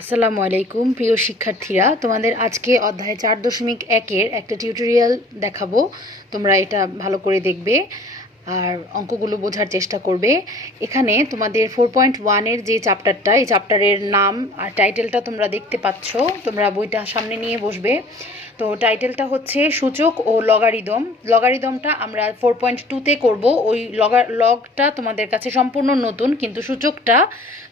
আসসালামু আলাইকুম প্রিয় শিক্ষার্থীরা, তোমাদের আজকে অধ্যায় 4.1-এর একটা টিউটোরিয়াল দেখাবো। তোমরা এটা ভালো করে দেখবে আর অঙ্কগুলো বোঝার চেষ্টা করবে। এখানে তোমাদের 4.1-এর যে চ্যাপ্টারটা, এই চ্যাপ্টারের নাম আর টাইটেলটা তোমরা দেখতে পাচ্ছ। তোমরা বইটা সামনে নিয়ে বসবে। তো টাইটেলটা হচ্ছে সূচক ও লগারিদম। লগারিদমটা আমরা 4.2-তে করব। ওই লগটা তোমাদের কাছে সম্পূর্ণ নতুন, কিন্তু সূচকটা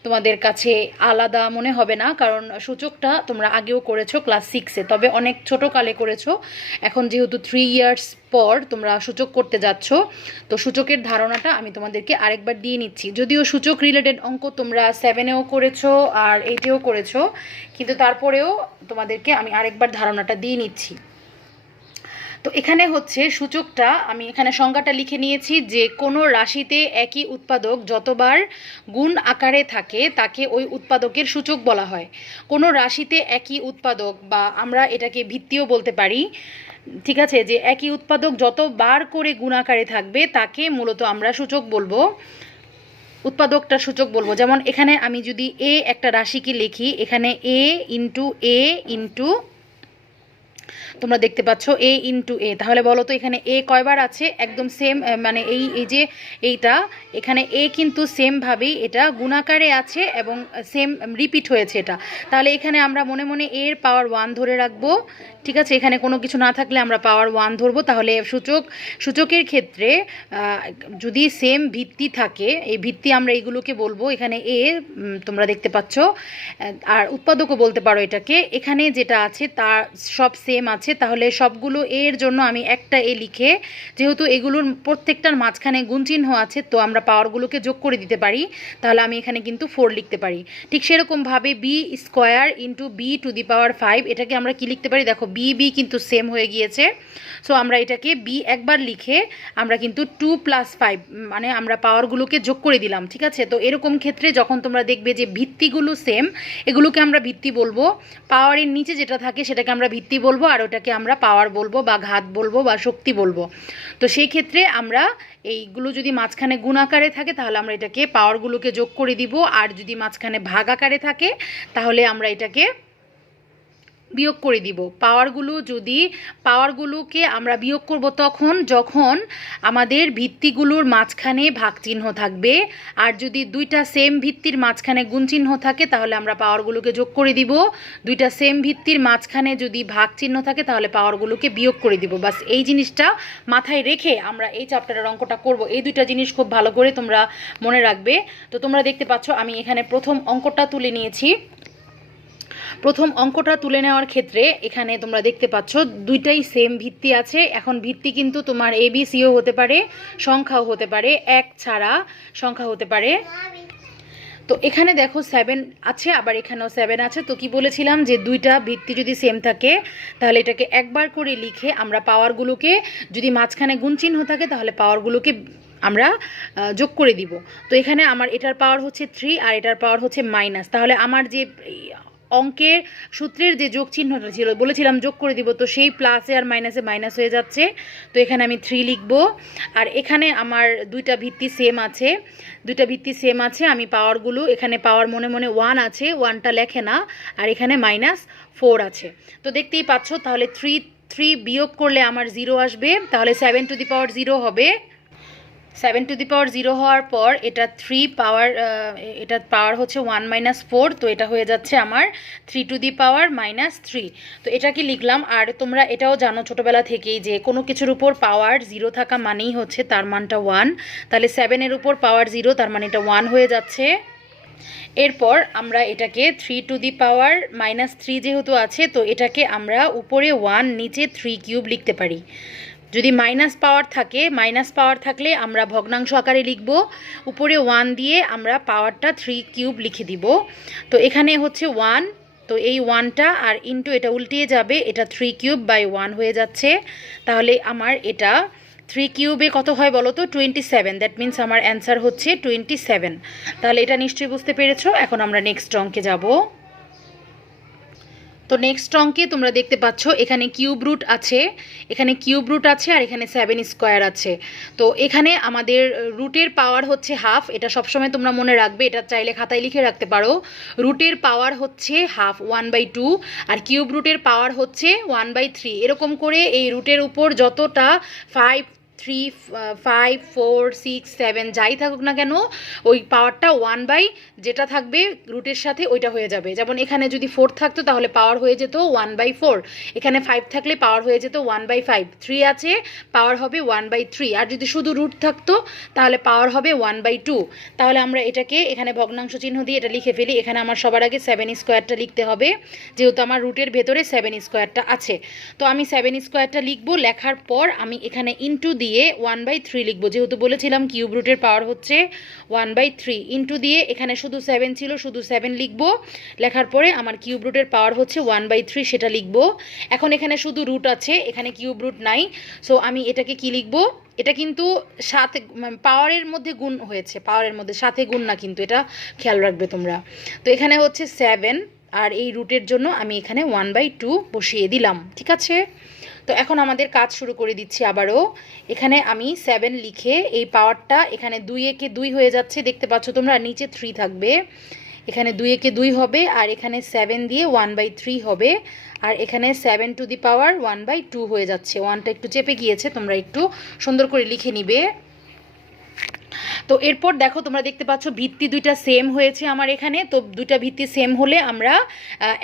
তোমাদের কাছে আলাদা মনে হবে না, কারণ সূচকটা তোমরা আগেও করেছো ক্লাস 6-এ, তবে অনেক ছোটোকালে করেছো। এখন যেহেতু 3 ইয়ার্স পর তোমরা সূচক করতে যাচ্ছ, তো সূচকের ধারণাটা আমি তোমাদেরকে আরেকবার দিয়ে নিচ্ছি। যদিও সূচক রিলেটেড অঙ্ক তোমরা 7-এও করেছো আর 8-এও করেছো, কিন্তু তারপরেও তোমাদেরকে আমি আরেকবার ধারণাটা দিয়ে নিচ্ছি। তো এখানে হচ্ছে সূচকটা, আমি এখানে সংজ্ঞাটা লিখে নিয়েছি যে কোনো রাশিতে একই উৎপাদক যতবার গুণ আকারে থাকে তাকে ওই উৎপাদকের সূচক বলা হয়। কোনো রাশিতে একই উৎপাদক, বা আমরা এটাকে ভিত্তিও বলতে পারি, ঠিক আছে, যে একই উৎপাদক যতবার করে গুণ আকারে থাকবে তাকে মূলত আমরা সূচক বলবো, উৎপাদকটা সূচক বলবো। যেমন এখানে আমি যদি এ একটা রাশিকে লিখি, এখানে এ ইন্টু তোমরা দেখতে পাচ্ছ এ ইন্টু এ, তাহলে বলো তো এখানে এ কয়বার আছে? একদম সেম, মানে এই যে এইটা, এখানে এ কিন্তু সেমভাবেই এটা গুণাকারে আছে এবং সেম রিপিট হয়েছে এটা। তাহলে এখানে আমরা মনে মনে এর পাওয়ার 1 ধরে রাখবো, ঠিক আছে। এখানে কোনো কিছু না থাকলে আমরা পাওয়ার 1 ধরবো। তাহলে সূচকের ক্ষেত্রে যদি সেম ভিত্তি থাকে, এই ভিত্তি আমরা এইগুলোকে বলবো এখানে এ, তোমরা দেখতে পাচ্ছ। আর উৎপাদকও বলতে পারো এটাকে। এখানে যেটা আছে তা সব সেম আছে, তাহলে সবগুলো এর জন্য আমি একটা এ লিখে, যেহেতু এগুলোর প্রত্যেকটার মাঝখানে গুণচিহ্ন আছে, তো আমরা পাওয়ারগুলোকে যোগ করে দিতে পারি। তাহলে আমি এখানে কিন্তু 4 লিখতে পারি। ঠিক সেরকমভাবে B square into B to the power 5, এটাকে আমরা কি লিখতে পারি? দেখো বি কিন্তু সেম হয়ে গিয়েছে। সো আমরা এটাকে বি একবার লিখে আমরা কিন্তু 2 + 5, মানে আমরা পাওয়ারগুলোকে যোগ করে দিলাম, ঠিক আছে। তো এরকম ক্ষেত্রে যখন তোমরা দেখবে যে ভিত্তিগুলো সেম, এগুলোকে আমরা ভিত্তি বলবো। পাওয়ারের নিচে যেটা থাকে সেটাকে আমরা ভিত্তি বলবো, আর ওটাকে আমরা পাওয়ার বলবো বা ঘাত বলবো বা শক্তি বলবো। তো সেই ক্ষেত্রে আমরা এইগুলো যদি মাঝখানে গুণ আকারে থাকে তাহলে আমরা এটাকে পাওয়ারগুলোকে যোগ করে দিব, আর যদি মাঝখানে ভাগ আকারে থাকে তাহলে আমরা এটাকে বিয়োগ করে দিব। পাওয়ারগুলোকে আমরা বিয়োগ করব যখন আমাদের ভিত্তিগুলোর মাঝখানে ভাগ চিহ্ন থাকবে, আর যদি দুইটা সেম ভিত্তির মাঝখানে গুণ চিহ্ন থাকে তাহলে আমরা পাওয়ারগুলোকে যোগ করে দিব। দুইটা সেম ভিত্তির মাঝখানে যদি ভাগ চিহ্ন থাকে তাহলে পাওয়ারগুলোকে বিয়োগ করে দিব। বাস এই জিনিসটা মাথায় রেখে আমরা এই চ্যাপ্টারের অঙ্কটা করব। এই দুইটা জিনিস খুব ভালো করে তোমরা মনে রাখবে। তো তোমরা দেখতে পাচ্ছ আমি এখানে প্রথম অঙ্কটা তুলে নিয়েছি। প্রথম অঙ্কটা তুলে নেওয়ার ক্ষেত্রে এখানে তোমরা দেখতে পাচ্ছ দুইটাই সেম ভিত্তি আছে। এখন ভিত্তি কিন্তু তোমার ABCও হতে পারে, সংখ্যাও হতে পারে, এক ছাড়া সংখ্যা হতে পারে। তো এখানে দেখো 7 আছে, আবার এখানেও 7 আছে। তো কি বলেছিলাম যে দুইটা ভিত্তি যদি সেম থাকে তাহলে এটাকে একবার করে লিখে আমরা পাওয়ারগুলোকে, যদি মাঝখানে গুণ চিহ্ন থাকে তাহলে পাওয়ারগুলোকে আমরা যোগ করে দিব। তো এখানে আমার এটার পাওয়ার হচ্ছে 3 আর এটার পাওয়ার হচ্ছে মাইনাস। তাহলে আমার যে অঙ্কের সূত্রের যে যোগ চিহ্নটা ছিল, বলেছিলাম যোগ করে দিব, তো সেই প্লাসে আর মাইনাসে মাইনাস হয়ে যাচ্ছে। তো এখানে আমি 3 লিখব। আর এখানে আমার দুইটা ভিত্তি সেম আছে। আমি পাওয়ারগুলো, এখানে পাওয়ার মনে মনে 1 আছে, 1টা লেখে না, আর এখানে -4 আছে। তো দেখতেই পাচ্ছ, তাহলে 3 বিয়োগ করলে আমার 0 আসবে, তাহলে 7 টু দি পাওয়ার 0 হবে। 7 টু দি পাওয়ার 0 হওয়ার পর এটা 3 পাওয়ার, এটার পাওয়ার হচ্ছে 1 - 4, তো এটা হয়ে যাচ্ছে আমার 3 টু দি পাওয়ার -3। তো এটা কি লিখলাম। আর তোমরা এটাও জানো ছোটোবেলা থেকেই যে কোনো কিছুর উপর পাওয়ার 0 থাকা মানেই হচ্ছে তার মানটা 1। তাহলে 7-এর উপর পাওয়ার 0, তার মানে এটা 1 হয়ে যাচ্ছে। এরপর আমরা এটাকে 3 টু দি পাওয়ার -3 যেহেতু আছে, তো এটাকে আমরা উপরে 1 নিচে 3 কিউব লিখতে পারি। যদি মাইনাস পাওয়ার থাকলে আমরা ভগ্নাংশ আকারে লিখব, উপরে 1 দিয়ে আমরা পাওয়ারটা 3 কিউব লিখে দিব। তো এখানে হচ্ছে 1, তো এই 1টা আর ইন্টু এটা উল্টিয়ে যাবে, এটা 3 কিউব বাই 1 হয়ে যাচ্ছে। তাহলে আমার এটা 3 কিউবে কত হয় বলো তো? 27। দ্যাট মিন্স আমার অ্যান্সার হচ্ছে 27। তাহলে এটা নিশ্চয়ই বুঝতে পেরেছো। এখন আমরা নেক্সট অঙ্কে যাব। তো নেক্সট অঙ্কে তোমরা দেখতে পাচ্ছ এখানে কিউব রুট আছে, এখানে কিউব রুট আছে, আর এখানে 7 স্কোয়ার আছে। তো এখানে আমাদের রুটের পাওয়ার হচ্ছে হাফ, এটা সবসময় তোমরা মনে রাখবে, এটা চাইলে খাতায় লিখে রাখতে পারো। রুটের পাওয়ার হচ্ছে হাফ 1/2, আর কিউব রুটের পাওয়ার হচ্ছে 1/3। এরকম করে এই রুটের উপর যতটা 5, 3, 5, 4, 6, 7 যাই থাকুক না কেন, ওই পাওয়ারটা 1 যেটা থাকবে রুটের সাথে ওইটা হয়ে যাবে। যেমন এখানে যদি 4 থাকতো তাহলে পাওয়ার হয়ে যেত 1/4, এখানে 5 থাকলে পাওয়ার হয়ে যেত 1/5, 3 আছে পাওয়ার হবে 1/3, আর যদি শুধু রুট থাকতো তাহলে পাওয়ার হবে 1/2। তাহলে আমরা এটাকে এখানে ভগ্নাংশ চিহ্ন দিয়ে এটা লিখে ফেলি। এখানে আমার সবার আগে 7 স্কোয়ারটা লিখতে হবে, যেহেতু আমার রুটের ভেতরে 7 স্কোয়ারটা আছে। তো আমি 7 স্কোয়ারটা লিখবো, লেখার পর আমি এখানে ইন্টু দিয়ে 1/3 লিখবো, যেহেতু বলেছিলাম কিউব রুটের পাওয়ার হচ্ছে 1/3। ইন্টু দিয়ে এখানে শুধু 7 ছিল, শুধু 7 লিখবো, লেখার পরে আমার কিউব রুটের পাওয়ার হচ্ছে 1/3 সেটা লিখবো। এখন এখানে শুধু রুট আছে, এখানে কিউব রুট নাই, সো আমি এটাকে কি লিখবো, এটা কিন্তু সাথে পাওয়ারের মধ্যে গুণ হয়েছে, পাওয়ারের মধ্যে সাথে গুণ না, কিন্তু এটা খেয়াল রাখবে তোমরা। তো এখানে হচ্ছে 7, আর এই রুটের জন্য আমি এখানে 1/2 বসিয়ে দিলাম, ঠিক আছে। তো এখন আমাদের কাজ শুরু করে দিচ্ছি আবারও। এখানে আমি 7 লিখে এই পাওয়ারটা এখানে 2 একে 2 হয়ে যাচ্ছে, দেখতে পাচ্ছ তোমরা, নিচে 3 থাকবে, এখানে 2 একে 2 হবে, আর এখানে 7 দিয়ে 1/3 হবে, আর এখানে 7 টু দি পাওয়ার 1/2 হয়ে যাচ্ছে। 1টা একটু চেপে গিয়েছে, তোমরা একটু সুন্দর করে লিখে নিবে। তো এরপর দেখো তোমরা দেখতে পাচ্ছ ভিত্তি দুইটা সেম হয়েছে আমার এখানে। তো দুইটা ভিত্তি সেম হলে আমরা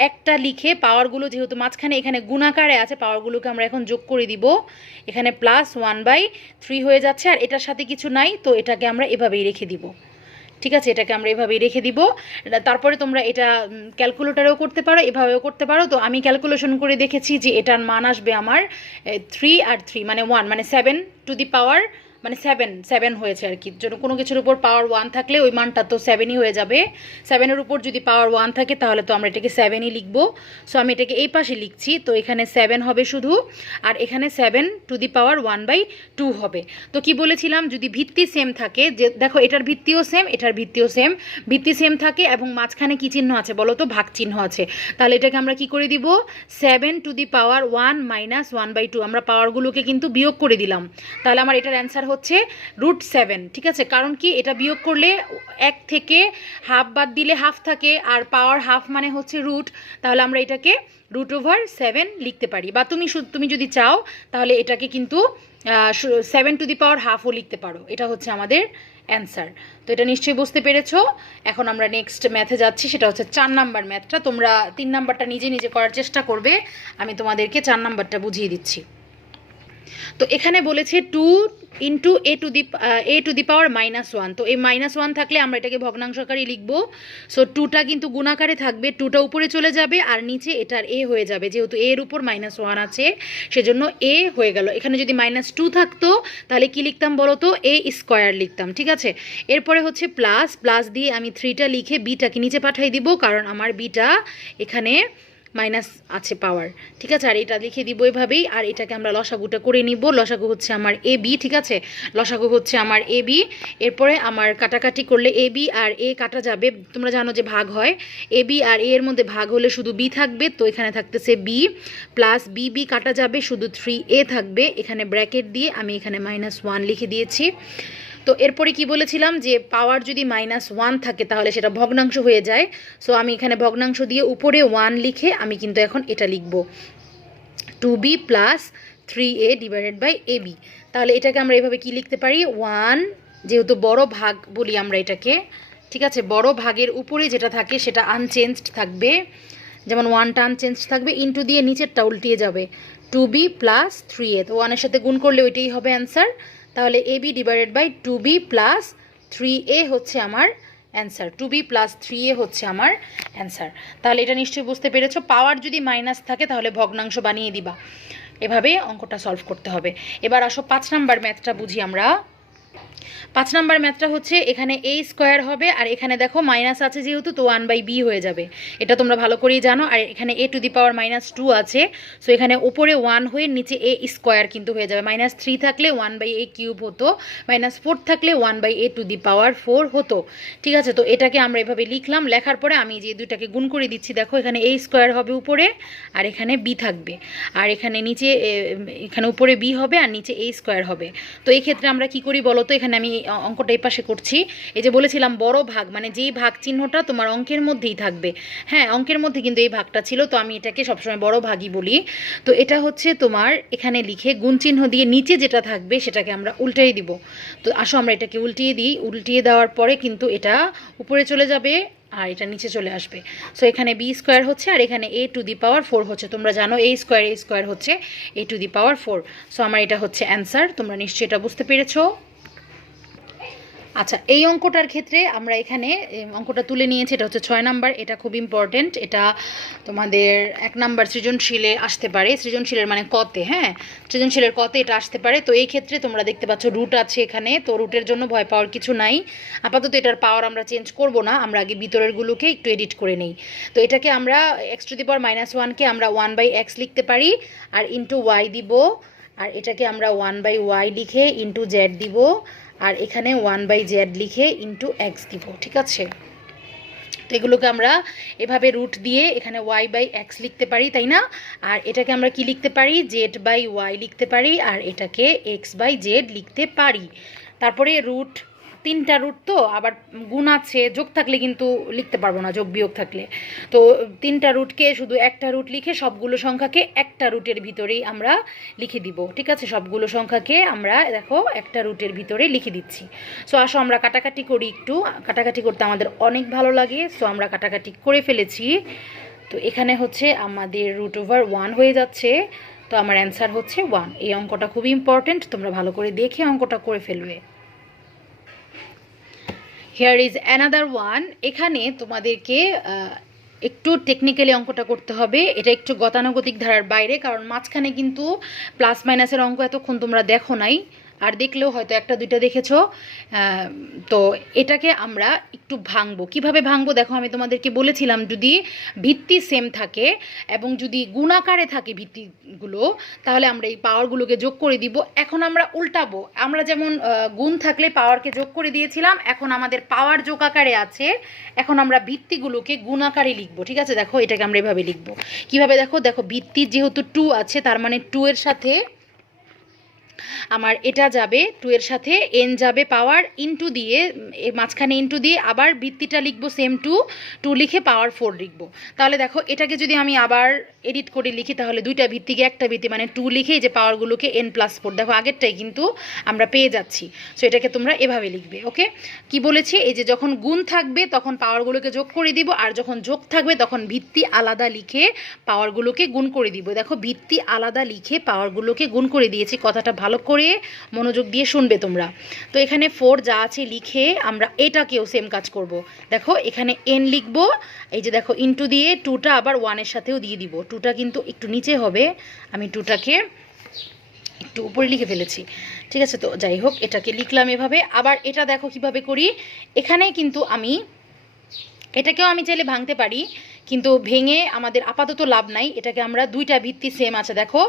একটা লিখে পাওয়ারগুলো, যেহেতু মাঝখানে এখানে গুণাকারে আছে, পাওয়ারগুলোকে আমরা এখন যোগ করে দিব। এখানে প্লাস 1/3 হয়ে যাচ্ছে, আর এটার সাথে কিছু নাই, তো এটাকে আমরা এভাবেই রেখে দিব, ঠিক আছে। এটাকে আমরা এভাবেই রেখে দিব। তারপরে তোমরা এটা ক্যালকুলেটারেও করতে পারো, এভাবেও করতে পারো। তো আমি ক্যালকুলেশন করে দেখেছি যে এটার মান আসবে আমার 3 আর 3 মানে 1, মানে 7 টু দি পাওয়ার, মানে 7 হয়েছে আর কি। কোনো কিছুর উপর পাওয়ার 1 থাকলে ওই মানটা তো 7ই হয়ে যাবে। 7-এর উপর যদি পাওয়ার 1 থাকে তাহলে তো আমরা এটাকে 7ই লিখবো। সো আমি এটাকে এই পাশে লিখছি, তো এখানে 7 হবে শুধু, আর এখানে 7 টু দি পাওয়ার 1/2 হবে। তো কি বলেছিলাম, যদি ভিত্তি সেম থাকে, যে দেখো এটার ভিত্তিও সেম, এটার ভিত্তিও সেম, ভিত্তি সেম থাকে এবং মাঝখানে কি চিহ্ন আছে বলো তো, ভাগ চিহ্ন আছে, তাহলে এটাকে আমরা কি করে দিব, 7 টু দি পাওয়ার 1 মাইনাস 1/2, আমরা পাওয়ারগুলোকে কিন্তু বিয়োগ করে দিলাম। তাহলে আমার এটার অ্যান্সার হচ্ছে √7, ঠিক আছে। কারণ কি, এটা বিয়োগ করলে 1 থেকে হাফ বাদ দিলে হাফ থাকে, আর পাওয়ার হাফ মানে হচ্ছে রুট, তাহলে আমরা এটাকে √7 লিখতে পারি। বা তুমি যদি চাও তাহলে এটাকে কিন্তু 7 টু দি পাওয়ার হাফও লিখতে পারো। এটা হচ্ছে আমাদের অ্যান্সার। তো এটা নিশ্চয়ই বুঝতে পেরেছো। এখন আমরা নেক্সট ম্যাথে যাচ্ছি, সেটা হচ্ছে 4 নাম্বার ম্যাথটা। তোমরা 3 নাম্বারটা নিজে নিজে করার চেষ্টা করবে, আমি তোমাদেরকে 4 নাম্বারটা বুঝিয়ে দিচ্ছি। তো এখানে বলেছে 2 into A two the power -1। তো এই -1 থাকলে আমরা এটাকে ভগ্নাংশকারী লিখবো। সো 2টা কিন্তু গুণাকারে থাকবে, 2টা উপরে চলে যাবে, আর নিচে এটার এ হয়ে যাবে, যেহেতু এর উপর -1 আছে সেজন্য এ হয়ে গেল। এখানে যদি -2 থাকতো তাহলে কি লিখতাম বলো তো, এ স্কোয়ার লিখতাম, ঠিক আছে। এরপরে হচ্ছে প্লাস দিয়ে আমি 3টা লিখে বিটাকে নিচে পাঠিয়ে দিব, কারণ আমার বিটা এখানে মাইনাস আছে পাওয়ার, ঠিক আছে। আর এটা লিখে দিব এভাবেই, আর এটাকে আমরা লসাগুটা করে নিব। লসাগু হচ্ছে আমার এ বি, ঠিক আছে, লসাগু হচ্ছে আমার এ বি। এরপরে আমার কাটাকাটি করলে এ বি আর এ কাটা যাবে, তোমরা জানো যে ভাগ হয়, এ বি আর এ এর মধ্যে ভাগ হলে শুধু বি থাকবে, তো এখানে থাকতেছে বি প্লাস বি কাটা যাবে, শুধু 3a থাকবে। এখানে ব্র্যাকেট দিয়ে আমি এখানে -1 লিখে দিয়েছি। তো এরপরে কি বলেছিলাম, যে পাওয়ার যদি -1 থাকে তাহলে সেটা ভগ্নাংশ হয়ে যায়। সো আমি এখানে ভগ্নাংশ দিয়ে উপরে 1 লিখে আমি কিন্তু এখন এটা লিখব, 2b plus 3a divided by ab। তাহলে এটাকে আমরা এভাবে কি লিখতে পারি, 1, যেহেতু বড় ভাগ বলি আমরা এটাকে, ঠিক আছে, বড় ভাগের উপরে যেটা থাকে সেটা আনচেঞ্জড থাকবে, যেমন 1টা আনচেঞ্জড থাকবে, ইন্টু দিয়ে নিচেরটা উল্টিয়ে যাবে, 2b প্লাস 3a। তো 1-এর সাথে গুণ করলে ওইটাই হবে অ্যান্সার। তাহলে ab divided by 2b plus 3a হচ্ছে আমার অ্যান্সার, 2b প্লাস 3a হচ্ছে আমার অ্যান্সার। তাহলে এটা নিশ্চয়ই বুঝতে পেরেছো। পাওয়ার যদি মাইনাস থাকে তাহলে ভগ্নাংশ বানিয়ে দিবা, এভাবে অঙ্কটা সলভ করতে হবে। এবার আসো 5 নাম্বার ম্যাথটা বুঝি আমরা। 5 নাম্বার ম্যাথটা হচ্ছে এখানে a স্কয়ার হবে আর এখানে দেখো মাইনাস আছে যেহেতু তো 1/b হয়ে যাবে, এটা তোমরা ভালো করেই জানো। আর এখানে a টু দি পাওয়ার -2 আছে, সো এখানে উপরে 1 হয়ে নিচে a স্কয়ার কিন্তু হয়ে যাবে। -3 থাকলে 1/a কিউব হতো, -4 থাকলে 1/a টু দি পাওয়ার 4 হতো। ঠিক আছে, তো এটাকে আমরা এভাবে লিখলাম। লেখার পরে আমি যে দুইটাকে গুণ করে দিচ্ছি, দেখো এখানে a স্কয়ার হবে উপরে আর এখানে b থাকবে, আর এখানে নিচে এখানে উপরে b হবে আর নিচে a স্কয়ার হবে। তো এই ক্ষেত্রে আমরা কি করি বলো তো, এখানে আমি অঙ্কটা এই পাশে করছি। এই যে বলেছিলাম বড় ভাগ, মানে যেই ভাগ চিহ্নটা তোমার অঙ্কের মধ্যেই থাকবে, হ্যাঁ অঙ্কের মধ্যে কিন্তু এই ভাগটা ছিল, তো আমি এটাকে সবসময় বড় ভাগই বলি। তো এটা হচ্ছে তোমার এখানে লিখে গুণ চিহ্ন দিয়ে নিচে যেটা থাকবে সেটাকে আমরা উল্টাই দিব। তো আসো আমরা এটাকে উল্টিয়ে দিই। উল্টিয়ে দেওয়ার পরে কিন্তু এটা উপরে চলে যাবে আর এটা নিচে চলে আসবে। সো এখানে b স্কয়ার হচ্ছে আর এখানে a টু দি পাওয়ার 4 হচ্ছে। তোমরা জানো a স্কয়ার হচ্ছে a two the power 4। So আমার এটা হচ্ছে অ্যান্সার। তোমরা নিশ্চয়ই এটা বুঝতে পেরেছো। আচ্ছা, এই অঙ্কটার ক্ষেত্রে আমরা এখানে অঙ্কটা তুলে নিয়েছি, এটা হচ্ছে 6 নাম্বার। এটা খুব ইম্পর্টেন্ট, এটা তোমাদের 1 নাম্বার সৃজনশীলে আসতে পারে, সৃজনশীলের মানে কতে, হ্যাঁ সৃজনশীলের কতে এটা আসতে পারে। তো এই ক্ষেত্রে তোমরা দেখতে পাচ্ছ রুট আছে এখানে, তো রুটের জন্য ভয় পাওয়ার কিছু নাই। আপাতত এটার পাওয়ার আমরা চেঞ্জ করব না, আমরা আগে ভিতরেরগুলোকে একটু এডিট করে নেই। তো এটাকে আমরা x টু দি পাওয়ার -1কে আমরা 1/x লিখতে পারি আর ইন্টু y দিব, আর এটাকে আমরা 1/y লিখে ইন্টু z দিব, আর এখানে 1/z লিখে ইন্টু এক্স দিব। ঠিক আছে, তো এগুলোকে আমরা এভাবে রুট দিয়ে এখানে y/x লিখতে পারি, তাই না? আর এটাকে আমরা কি লিখতে পারি, z/y লিখতে পারি, আর এটাকে x/z লিখতে পারি। তারপরে রুট, 3টা রুট, তো আবার গুণ আছে, যোগ থাকলে কিন্তু লিখতে পারবো না, যোগ বিয়োগ থাকলে। তো 3টা রুটকে শুধু একটা রুট লিখে সবগুলো সংখ্যাকে একটা রুটের ভিতরেই আমরা লিখে দিব। ঠিক আছে, সবগুলো সংখ্যাকে আমরা দেখো একটা রুটের ভিতরে লিখে দিচ্ছি। সো আসো আমরা কাটাকাটি করি একটু, কাটাকাটি করতে আমাদের অনেক ভালো লাগে। সো আমরা কাটাকাটি করে ফেলেছি। তো এখানে হচ্ছে আমাদের √1 হয়ে যাচ্ছে, তো আমার অ্যান্সার হচ্ছে 1। এই অঙ্কটা খুবই ইম্পর্টেন্ট, তোমরা ভালো করে দেখে অঙ্কটা করে ফেলবে। Here is another one. এখানে তোমাদেরকে একটু টেকনিক্যালি অঙ্কটা করতে হবে, এটা একটু গতানুগতিক ধারার বাইরে, কারণ মাঝখানে কিন্তু প্লাস মাইনাসের অঙ্ক এতক্ষণ তোমরা দেখো নাই, আর দেখলেও হয়তো একটা দুইটা দেখেছো। তো এটাকে আমরা একটু ভাঙবো। কিভাবে ভাঙবো দেখো, আমি তোমাদেরকে বলেছিলাম যদি ভিত্তি সেম থাকে এবং যদি গুণাকারে থাকে ভিত্তিগুলো, তাহলে আমরা এই পাওয়ারগুলোকে যোগ করে দিব। এখন আমরা উল্টাবো, আমরা যেমন গুণ থাকলে পাওয়ারকে যোগ করে দিয়েছিলাম, এখন আমাদের পাওয়ার যোগ আকারে আছে, এখন আমরা ভিত্তিগুলোকে গুণ আকারে লিখবো। ঠিক আছে, দেখো এটাকে আমরা এভাবে লিখবো। কিভাবে দেখো, দেখো ভিত্তি যেহেতু 2 আছে, তার মানে 2 এর সাথে আমার এটা যাবে, 2 এর সাথে n যাবে পাওয়ার ইনটু দিয়ে, মাঝখানে ইনটু দিয়ে আবার ভিত্তিটা লিখবো সেম 2 লিখে পাওয়ার 4 লিখবো। তাহলে দেখো এটাকে যদি আমি আবার এডিট করে লিখি, তাহলে দুইটা ভিত্তিকে একটা ভিত্তি মানে 2 লিখে যে পাওয়ারগুলোকে n+4, দেখো আগেরটাই কিন্তু আমরা পেয়ে যাচ্ছি। সো এটাকে তোমরা এভাবে লিখবে। ওকে, কি বলেছি, এই যে যখন গুণ থাকবে তখন পাওয়ারগুলোকে যোগ করে দিব, আর যখন যোগ থাকবে তখন ভিত্তি আলাদা লিখে পাওয়ারগুলোকে গুণ করে দিব। দেখো ভিত্তি আলাদা লিখে পাওয়ারগুলোকে গুণ করে দিয়েছি, কথাটা ভালো করে মনোযোগ দিয়ে শুনবে তোমরা। তো এখানে 4 যা আছে লিখে আমরা এটাকেও সেম কাজ করব। দেখো এখানে n লিখবো, এই যে দেখো ইনটু দিয়ে 2টা আবার 1 এর সাথেও দিয়ে দিব। 2টা কিন্তু একটু নিচে হবে, আমি 2টাকে একটু উপরে লিখে ফেলেছি। ঠিক আছে, তো যাই হোক এটাকে লিখলাম এভাবে। আবার এটা দেখো কিভাবে করি, এখানে কিন্তু আমি এটাকেও আমি চাইলে ভাঙতে পারি, কিন্তু ভেঙে আমাদের আপাতত লাভ নাই। এটাকে আমরা দুইটা ভিত্তি সেম আছে, দেখো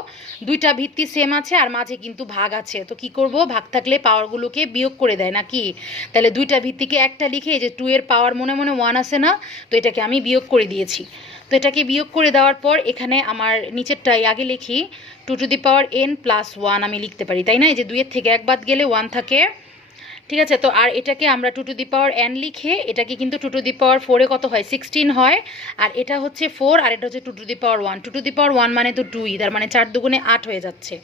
দুইটা ভিত্তি সেম আছে আর মাঝে কিন্তু ভাগ আছে। তো কি করব, ভাগ থাকলে পাওয়ারগুলোকে বিয়োগ করে দেয় নাকি, তাহলে দুইটা ভিত্তিকে একটা লিখে, এই যে 2 এর পাওয়ার মনে মনে 1 আছে না, তো এটাকে আমি বিয়োগ করে দিয়েছি। তো এটাকে বিয়োগ করে দেওয়ার পর এখানে আমার নিচেরটাই আগে লিখি, 2 টু দি পাওয়ার n+1 আমি লিখতে পারি, তাই না? এই যে 2 এর থেকে 1 বাদ গেলে 1 থাকে। ঠিক আছে, তো আর এটাকে আমরা 2 টু দি পাওয়ার n লিখে, এটাকে কিন্তু 2 টু দি পাওয়ার 4 এ কত হয়, 16 হয়, আর এটা হচ্ছে 4 আর এটা হচ্ছে 2 to the power 1। 2 to the power 1 মানে তো 2ই, তার মানে 4 দুগুণে 8 হয়ে যাচ্ছে,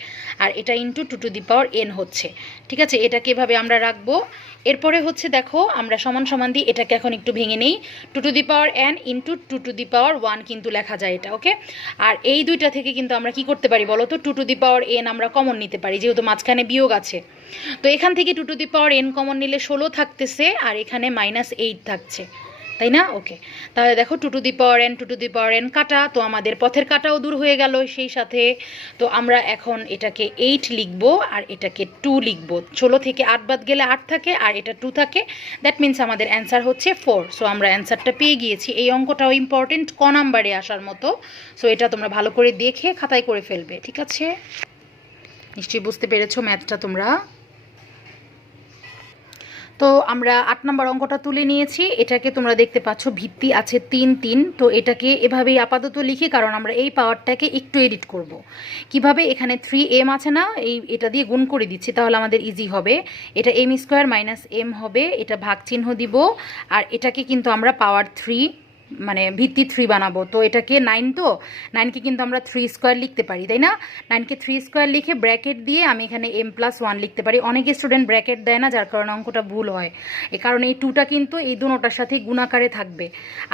আর এটা into 2 to the power n হচ্ছে। ঠিক আছে, এটাকে এভাবে আমরা রাখবো। এরপরে হচ্ছে দেখো আমরা সমান সমান দিই, এটাকে এখন একটু ভেঙে নেই, 2 to the power n into 2 to the power 1 কিন্তু লেখা যায় এটা। ওকে, আর এই দুইটা থেকে কিন্তু আমরা কি করতে পারি বলো তো, 2 টু দি পাওয়ার n আমরা কমন নিতে পারি, যেহেতু মাঝখানে বিয়োগ আছে। তো এখান থেকে 2 to the power n common নিলে 16 থাকতেছে, আর এখানে -8 থাকছে। তাই না? ওকে, তাহলে দেখো 2 টু দি পাওয়ার n কাটা, তো আমাদের পথের কাটাও দূর হয়ে গেল সেই সাথে। তো আমরা এখন এটাকে 8 লিখব আর এটাকে 2 লিখব। 16 থেকে 8 বাদ গেলে 8 থাকে আর এটা 2 থাকে, দ্যাট মিনস আমাদের অ্যান্সার হচ্ছে 4। সো আমরা অ্যান্সারটা পেয়ে গিয়েছি। এই অঙ্কটাও ইম্পর্টেন্ট, ক নাম্বারে আসার মতো। সো এটা তোমরা ভালো করে দেখে খাতায় করে ফেলবে, ঠিক আছে? নিশ্চয়ই বুঝতে পেরেছো ম্যাথটা তোমরা। তো আমরা 8 নম্বর অঙ্কটা তুলে নিয়েছি। এটাকে তোমরা দেখতে পাচ্ছ ভিত্তি আছে 3 3। তো এটাকে এভাবেই আপাতত লিখি, কারণ আমরা এই পাওয়ারটাকে একটু এডিট করব। কিভাবে? এখানে 3m আছে না, এটা দিয়ে গুণ করে দিচ্ছি, তাহলে আমাদের ইজি হবে। এটা m² - m হবে, এটা ভাগ চিহ্ন দিব। আর এটাকে কিন্তু আমরা পাওয়ার 3 মানে ভিত্তি 3 বানাবো। তো এটাকে 9, তো 9কে কিন্তু আমরা 3² লিখতে পারি, তাই না? 9কে 3² লিখে ব্র্যাকেট দিয়ে আমি এখানে m+1 লিখতে পারি। অনেক স্টুডেন্ট ব্র্যাকেট দেয় না, যার কারণে অঙ্কটা ভুল হয়। এই কারণে এই 2টা কিন্তু এই দুটোটার সাথে গুণাকারে থাকবে।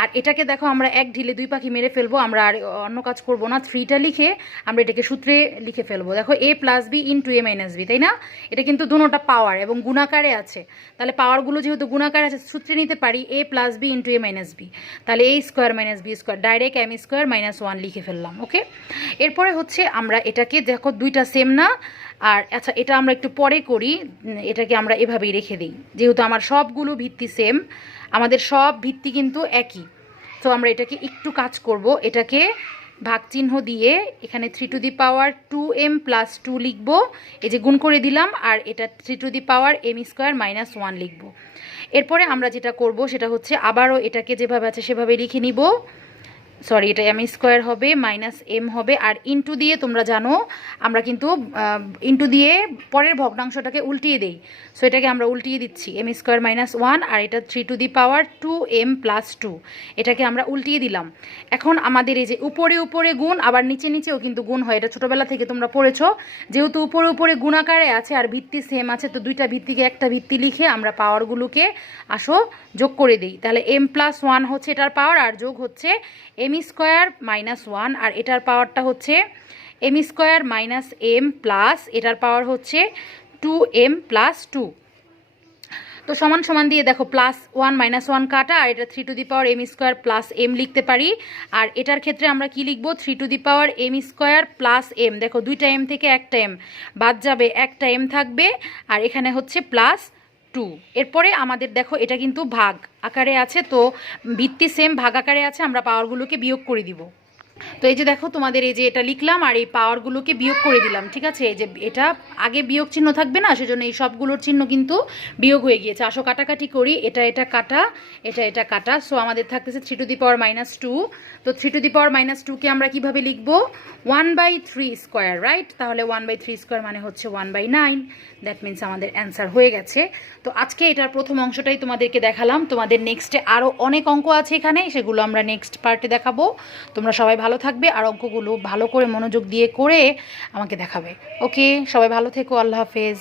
আর এটাকে দেখো আমরা এক ঢিলে 2 পাখি মেরে ফেলবো। আমরা আর অন্য কাজ করব না, 3টা লিখে আমরা এটাকে সূত্রে লিখে ফেলবো। দেখো a + b × a - b, তাই না? এটা কিন্তু দুটোটা পাওয়ার এবং গুণাকারে আছে। তাহলে পাওয়ারগুলো যেহেতু গুণাকারে আছে, সূত্রে নিতে পারি a + b × a - b। তাহলে a² - b², ডাইরেক্ট m² - 1 লিখে ফেললাম। ওকে, এরপরে হচ্ছে আমরা এটাকে দেখো দুইটা সেম না। আর আচ্ছা, এটা আমরা একটু পরে করি, এটাকে আমরা এভাবেই রেখে দিই, যেহেতু আমার সবগুলো ভিত্তি সেম, আমাদের সব ভিত্তি কিন্তু একই। তো আমরা এটাকে একটু কাজ করব, এটাকে ভাগ চিহ্ন দিয়ে এখানে 3 টু দি পাওয়ার 2m + 2 লিখব। এই যে গুণ করে দিলাম, আর এটা 3 টু দি পাওয়ার m² - 1 লিখব। এরপরে আমরা যেটা করব সেটা হচ্ছে আবারও এটাকে যেভাবে আছে সেভাবে লিখে নিব। সরি, এটা m² হবে, -m হবে, আর ইনটু দিয়ে তোমরা জানো আমরা কিন্তু ইনটু দিয়ে পরের ভগ্নাংশটাকে উল্টিয়ে দেই। সো এটাকে আমরা উল্টিয়ে দিচ্ছি, m² - 1, আর এটা 3 টু দি পাওয়ার 2m + 2, এটাকে আমরা উল্টিয়ে দিলাম। এখন আমাদের এই যে উপরে উপরে গুণ, আবার নিচে নিচেও কিন্তু গুণ হয়, এটা ছোটোবেলা থেকে তোমরা পড়েছো। যেহেতু উপরে উপরে গুণাকারে আছে আর ভিত্তি সেম আছে, তো দুইটা ভিত্তিকে একটা ভিত্তি লিখে আমরা পাওয়ারগুলোকে আসো যোগ করে দিই। তাহলে m+1 হচ্ছে এটার পাওয়ার, আর যোগ হচ্ছে m² - 1, আর এটার পাওয়ারটা হচ্ছে m² - m প্লাস এটার পাওয়ার হচ্ছে 2m + 2। তো সমান সমান দিয়ে দেখো +1 - 1 কাটা, আর এটা 3 two the power m² + m লিখতে পারি। আর এটার ক্ষেত্রে আমরা কি লিখব? 3 two the power m² + m। দেখো দুইটা m থেকে একটা m বাদ যাবে, একটা m থাকবে, আর এখানে হচ্ছে +2। এরপরে আমাদের দেখো এটা কিন্তু ভাগ আকারে আছে, তো ভিত্তি সেম ভাগ আকারে আছে, আমরা পাওয়ারগুলোকে বিয়োগ করে দিব। তো এই যে দেখো তোমাদের এই যে এটা লিখলাম আর এই পাওয়ারগুলোকে বিয়োগ করে দিলাম, ঠিক আছে? এই যে এটা আগে বিয়োগ চিহ্ন থাকবে না, সেজন্য এই সবগুলোর চিহ্ন কিন্তু বিয়োগ হয়ে গিয়েছে। আসো কাটাকাটি করি, এটা এটা কাটা, এটা এটা কাটা। সো আমাদের থাকতেছে 3 টু দি পাওয়ার -2। তো 3 টু দি পাওয়ার -2কে আমরা কিভাবে লিখব? 1/3², রাইট? তাহলে 1/3² মানে হচ্ছে 1/9। দ্যাট মিনস আমাদের অ্যান্সার হয়ে গেছে। তো আজকে এটার প্রথম অংশটাই তোমাদেরকে দেখালাম। তোমাদের নেক্সটে আরও অনেক অঙ্ক আছে এখানে, সেগুলো আমরা নেক্সট পার্টে দেখাবো। তোমরা সবাই ভালো থাকবে আর অঙ্কগুলো ভালো করে মনোযোগ দিয়ে করে আমাকে দেখাবে। ওকে, সবাই ভালো থেকো, আল্লাহ হাফেজ।